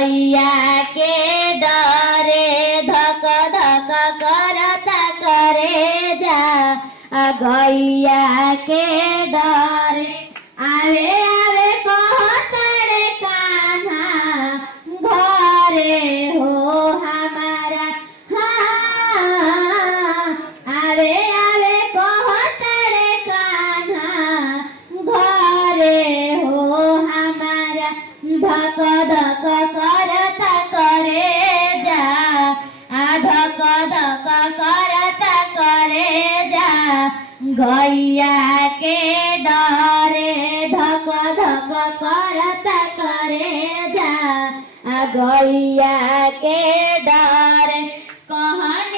गैया के डरे धक धक करता करे जा गैया के डरे आवे आवे कहतरे कान्हा घरे हो हमारा हाँ आवे आवे कहतरे कान्हा घरे हो हमारा धक धक करता करे जा धक धक करता करे जा गैया के डरे धक धक करता करे जा गैया के डरे कहन